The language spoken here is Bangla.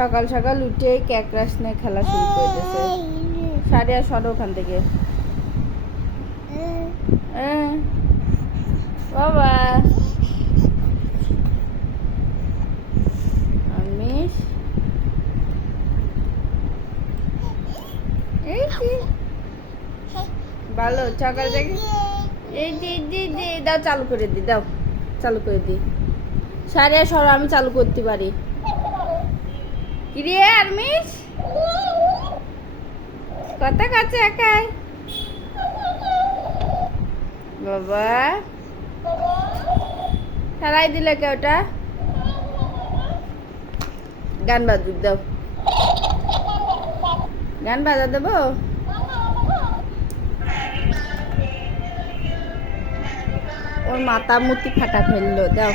সকাল সকাল উঠে ক্যাকরাস নিয়ে খেলা শুরু করে দিয়েছে। সারিয়া সরো ওখান থেকে। বাবা আমিষ এই যে ভালো সকাল থেকে এই যে দাও চালু করে দি, দাও চালু করে দি। সারিয়া সরো, আমি চালু করতে পারি। কিরে আরমিস কথা কাছে একাই বাবা খেলাই দিলে কে ওটা? গান বাজুক দাও, গান বাজা দেবো। ওর মাথা মুতি ফাটা ফেললো, দাও।